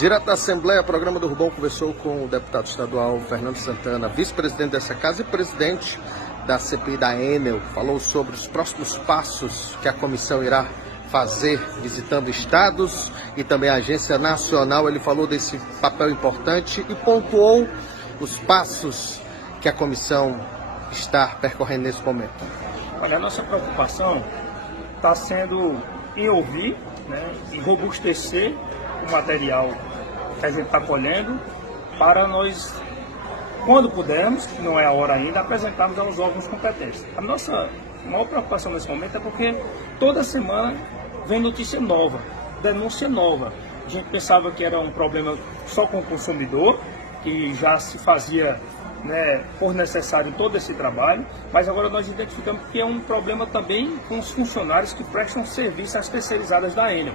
Direto da Assembleia, o programa do Rubão conversou com o deputado estadual Fernando Santana, vice-presidente dessa casa e presidente da CPI da Enel. Falou sobre os próximos passos que a comissão irá fazer, visitando estados e também a Agência Nacional. Ele falou desse papel importante e pontuou os passos que a comissão está percorrendo nesse momento. Olha, a nossa preocupação está sendo em ouvir, em robustecer o material que a gente está colhendo para nós, quando pudermos, que não é a hora ainda, apresentarmos aos órgãos competentes. A nossa maior preocupação nesse momento é porque toda semana vem notícia nova, denúncia nova. A gente pensava que era um problema só com o consumidor, que já se fazia por necessário todo esse trabalho, mas agora nós identificamos que é um problema também com os funcionários que prestam serviço às terceirizadas da Enel.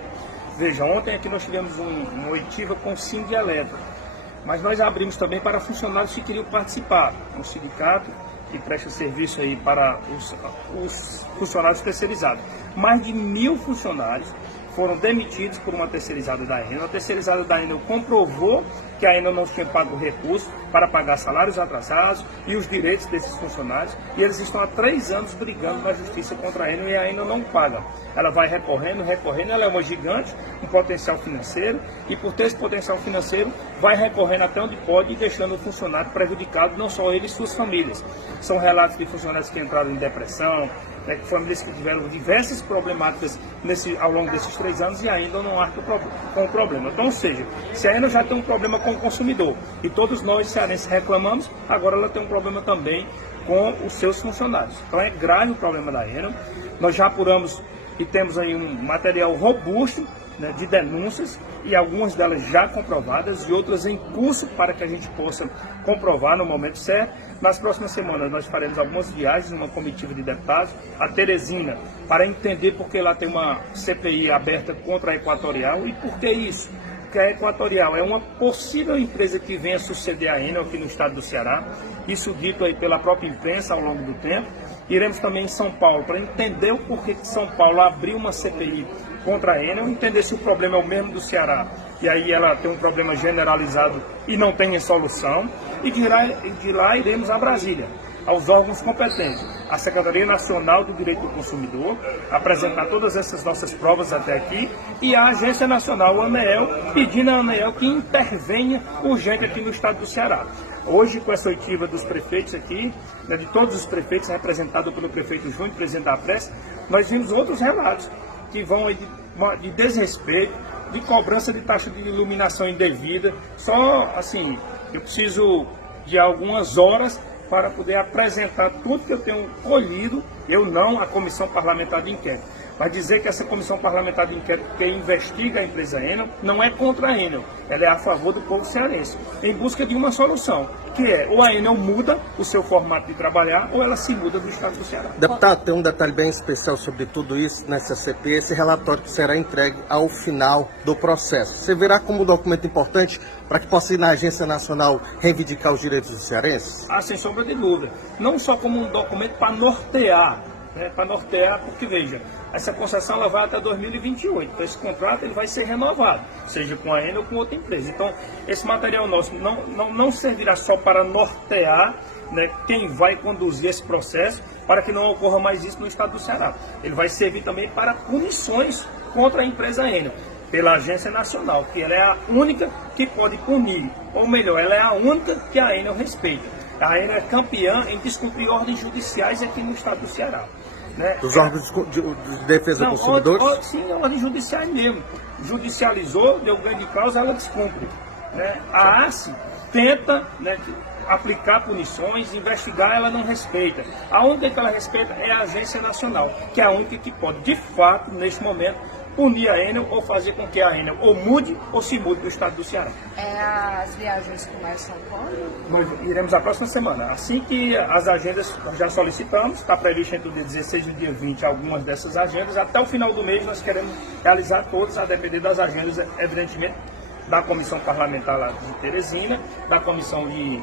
Veja, ontem aqui nós tivemos uma oitiva com o Sindialetra, mas nós abrimos também para funcionários que queriam participar, um sindicato que presta serviço aí para os funcionários terceirizados. Mais de 1.000 funcionários foram demitidos por uma terceirizada da Enel. A terceirizada da Enel comprovou que a Enel não tinha pago recurso para pagar salários atrasados e os direitos desses funcionários, e eles estão há 3 anos brigando na justiça contra a Enel e a Enel não paga. Ela vai recorrendo, ela é uma gigante, um potencial financeiro, e por ter esse potencial financeiro, vai recorrendo até onde pode e deixando o funcionário prejudicado, não só ele e suas famílias. São relatos de funcionários que entraram em depressão, famílias que tiveram diversas problemáticas ao longo desses 3 anos e ainda não arcam com o problema. Então, ou seja, se a Enel já tem um problema com o consumidor e todos nós cearenses reclamamos, agora ela tem um problema também com os seus funcionários. Então é grave o problema da Enel. Nós já apuramos e temos aí um material robusto de denúncias, e algumas delas já comprovadas e outras em curso para que a gente possa comprovar no momento certo. Nas próximas semanas nós faremos algumas viagens, uma comitiva de deputados a Teresina, para entender por que lá tem uma CPI aberta contra a Equatorial e por que isso. Porque a Equatorial é uma possível empresa que venha suceder a Enel aqui no estado do Ceará, isso dito aí pela própria imprensa ao longo do tempo. Iremos também em São Paulo para entender o porquê que São Paulo abriu uma CPI contra a Enel, entender se o problema é o mesmo do Ceará, e aí ela tem um problema generalizado e não tem solução, e de lá iremos a Brasília, aos órgãos competentes, a Secretaria Nacional do Direito do Consumidor, apresentar todas essas nossas provas até aqui, e a Agência Nacional, o ANEEL, pedindo à ANEEL que intervenha urgente aqui no estado do Ceará. Hoje, com essa oitiva dos prefeitos aqui, de todos os prefeitos, representados pelo prefeito Júnior, presidente da Prece, nós vimos outros relatos que vão de desrespeito, de cobrança de taxa de iluminação indevida. Só assim, eu preciso de algumas horas para poder apresentar tudo que eu tenho colhido, eu não a Comissão Parlamentar de Inquérito. Mas dizer que essa Comissão Parlamentar de Inquérito que investiga a empresa Enel não é contra a Enel, ela é a favor do povo cearense, em busca de uma solução, que é ou a Enel muda o seu formato de trabalhar ou ela se muda do estado do Ceará. Deputado, tem um detalhe bem especial sobre tudo isso nessa CPI, esse relatório que será entregue ao final do processo. Você verá como um documento importante para que possa ir na Agência Nacional reivindicar os direitos dos cearenses? Ah, sem sombra de dúvida. Não só como um documento para nortear, porque veja, essa concessão ela vai até 2028, então esse contrato ele vai ser renovado, seja com a Enel ou com outra empresa. Então esse material nosso não servirá só para nortear quem vai conduzir esse processo, para que não ocorra mais isso no estado do Ceará. Ele vai servir também para punições contra a empresa Enel, pela Agência Nacional, que ela é a única que pode punir, ou melhor, ela é a única que a Enel respeita. A Enel é campeã em descumprir ordens judiciais aqui no estado do Ceará. Os órgãos de defesa dos consumidores? Sim, ordens judiciais mesmo. Judicializou, deu ganho de causa, ela descumpre. A ACE tenta aplicar punições, investigar, ela não respeita. A única que ela respeita é a Agência Nacional, que é a única que pode, de fato, neste momento, punir a Enel ou fazer com que a Enel ou mude ou se mude do estado do Ceará. As viagens começam quando? Nós iremos a próxima semana. Assim que as agendas já solicitamos, está previsto entre o dia 16 e o dia 20 algumas dessas agendas. Até o final do mês nós queremos realizar todas, a depender das agendas, evidentemente, da Comissão Parlamentar lá de Teresina, da Comissão de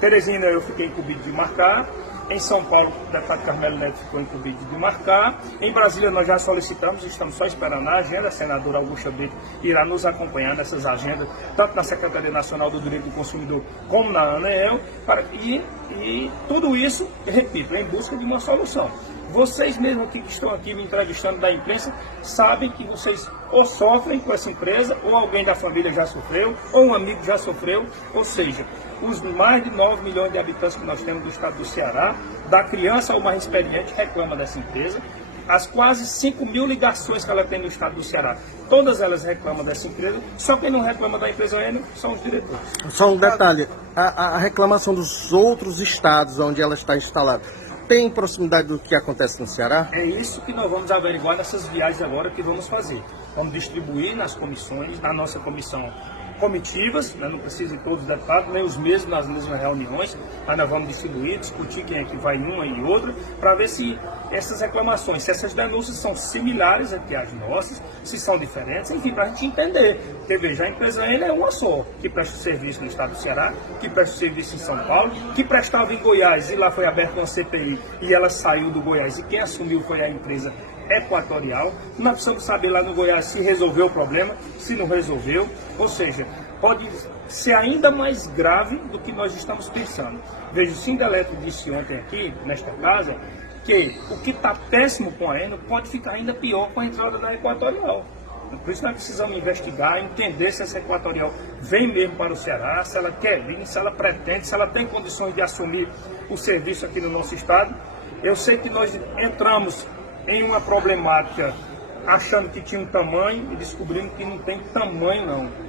Teresina eu fiquei incumbido de marcar, Em São Paulo, o deputado Carmelo Neto ficou incumbido de marcar. Em Brasília, nós já solicitamos, estamos só esperando a agenda. A senadora Augusta Brito irá nos acompanhar nessas agendas, tanto na Secretaria Nacional do Direito do Consumidor como na ANEEL. E tudo isso, repito, em busca de uma solução. Vocês mesmos aqui que estão aqui me entrevistando da imprensa, sabem que vocês ou sofrem com essa empresa, ou alguém da família já sofreu, ou um amigo já sofreu, ou seja, os mais de 9 milhões de habitantes que nós temos do estado do Ceará, da criança ao mais experiente, reclama dessa empresa. As quase 5 mil ligações que ela tem no estado do Ceará, todas elas reclamam dessa empresa, só quem não reclama da empresa Enel são os diretores. Só um detalhe, a reclamação dos outros estados onde ela está instalada, tem proximidade do que acontece no Ceará? É isso que nós vamos averiguar nessas viagens agora que vamos fazer. Vamos distribuir nas comissões, na nossa comissão, comitivas, né? Não precisa de todos os deputados, nem os mesmos nas mesmas reuniões, mas nós vamos distribuir, discutir quem é que vai em uma e outra, para ver se essas reclamações, se essas denúncias são similares aqui às nossas, se são diferentes, enfim, para a gente entender. Porque veja, a empresa Enel é uma só, que presta serviço no estado do Ceará, que presta serviço em São Paulo, que prestava em Goiás e lá foi aberta uma CPI e ela saiu do Goiás e quem assumiu foi a empresa Equatorial. Nós precisamos saber lá no Goiás se resolveu o problema, se não resolveu, ou seja, pode ser ainda mais grave do que nós estamos pensando. Veja, o Sindeletro disse ontem aqui, nesta casa, que o que está péssimo com a Enel pode ficar ainda pior com a entrada da Equatorial. Por isso nós precisamos investigar, entender se essa Equatorial vem mesmo para o Ceará, se ela quer vir, se ela pretende, se ela tem condições de assumir o serviço aqui no nosso estado. Eu sei que nós entramos em uma problemática achando que tinha um tamanho e descobrimos que não tem tamanho não.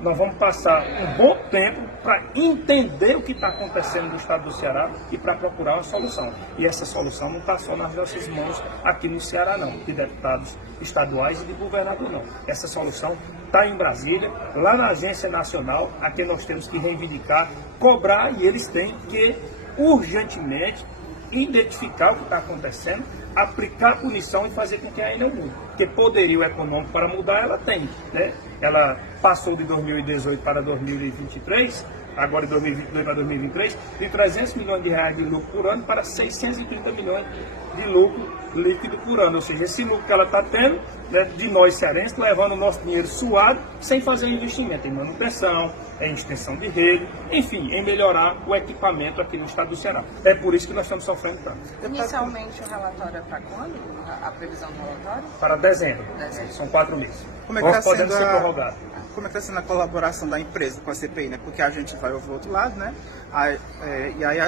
Nós vamos passar um bom tempo para entender o que está acontecendo no estado do Ceará e para procurar uma solução. E essa solução não está só nas nossas mãos aqui no Ceará não, de deputados estaduais e de governador não. Essa solução está em Brasília, lá na Agência Nacional, a quem nós temos que reivindicar, cobrar, e eles têm que urgentemente identificar o que está acontecendo, aplicar punição e fazer com que a Enel mude. Porque poderio econômico para mudar ela tem, né? Ela passou de 2018 para 2023, agora de 2022 para 2023, de 300 milhões de reais de lucro por ano para 630 milhões de lucro líquido por ano. Ou seja, esse lucro que ela está tendo, né, de nós cearenses, levando o nosso dinheiro suado, sem fazer investimento em manutenção, em extensão de rede, enfim, em melhorar o equipamento aqui no estado do Ceará. É por isso que nós estamos sofrendo tanto. Inicialmente o relatório é para quando? A previsão do relatório? Para dezembro. São 4 meses. Como é que está sendo ser prorrogado. Como é que está sendo a colaboração da empresa com a CPI, né? Porque a gente vai ouvir o outro lado, né? E aí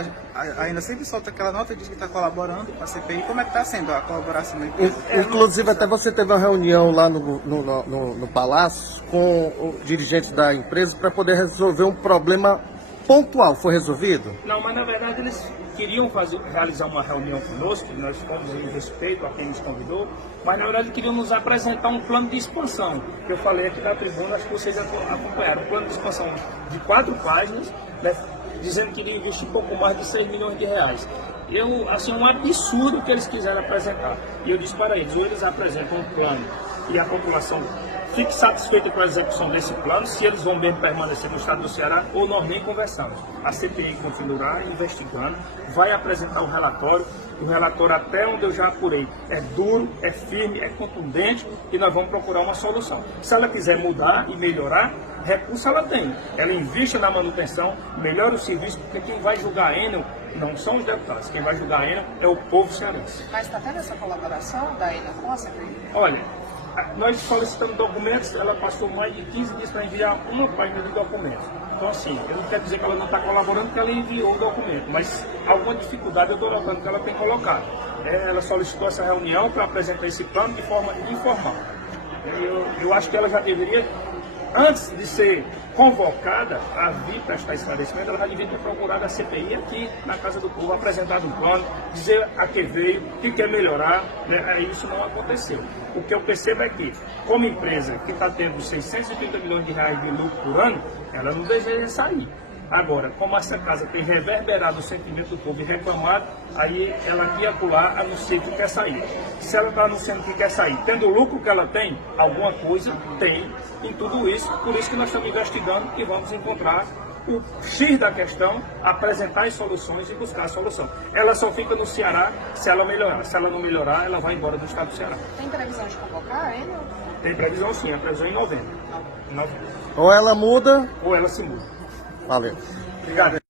ainda sempre solta aquela nota e diz que está colaborando com a CPI. Como é que está sendo a colaboração da empresa? Inclusive, até você teve uma reunião lá no Palácio com os dirigentes da empresa para poder resolver um problema pontual. Foi resolvido? Não, mas na verdade eles queriam realizar uma reunião conosco, nós fomos em respeito a quem nos convidou, mas na verdade queriam nos apresentar um plano de expansão, que eu falei aqui na tribuna, acho que vocês acompanharam, um plano de expansão de 4 páginas, né, dizendo que iria investir pouco mais de 6 milhões de reais. Assim, um absurdo que eles quiseram apresentar. E eu disse para eles, ou eles apresentam um plano e a população fique satisfeita com a execução desse plano, se eles vão mesmo permanecer no estado do Ceará, ou nós nem conversamos. A CPI continuará investigando, vai apresentar um relatório, o relatório, até onde eu já apurei, é duro, é firme, é contundente, e nós vamos procurar uma solução. Se ela quiser mudar e melhorar, recurso ela tem. Ela investe na manutenção, melhora o serviço, porque quem vai julgar a Enel não são os deputados, quem vai julgar a Enel é o povo cearense. Mas está tendo essa colaboração da Enel com a CPI? Olha, nós solicitamos documentos, ela passou mais de 15 dias para enviar uma página de documentos. Então, assim, eu não quero dizer que ela não está colaborando, porque ela enviou o documento, mas alguma dificuldade eu estou notando que ela tem colocado. Ela solicitou essa reunião para apresentar esse plano de forma informal. Eu acho que ela já deveria, antes de ser convocada a vir prestar esclarecimento, ela já devia ter procurado a CPI aqui na Casa do Povo, apresentado um plano, dizer a que veio, o que quer melhorar, né? Aí isso não aconteceu. O que eu percebo é que, como empresa que está tendo 630 milhões de reais de lucro por ano, ela não deseja sair. Agora, como essa casa tem reverberado o sentimento do povo e reclamado, aí ela aqui e acolá anuncia que quer sair. Se ela está anunciando que quer sair, tendo o lucro que ela tem, alguma coisa tem em tudo isso. Por isso que nós estamos investigando e vamos encontrar o X da questão, apresentar as soluções e buscar a solução. Ela só fica no Ceará se ela melhorar. Se ela não melhorar, ela vai embora do estado do Ceará. Tem previsão de convocar ele? Tem previsão sim, a previsão é em novembro. Ou ela muda, Ou ela se muda. valeu. Obrigado.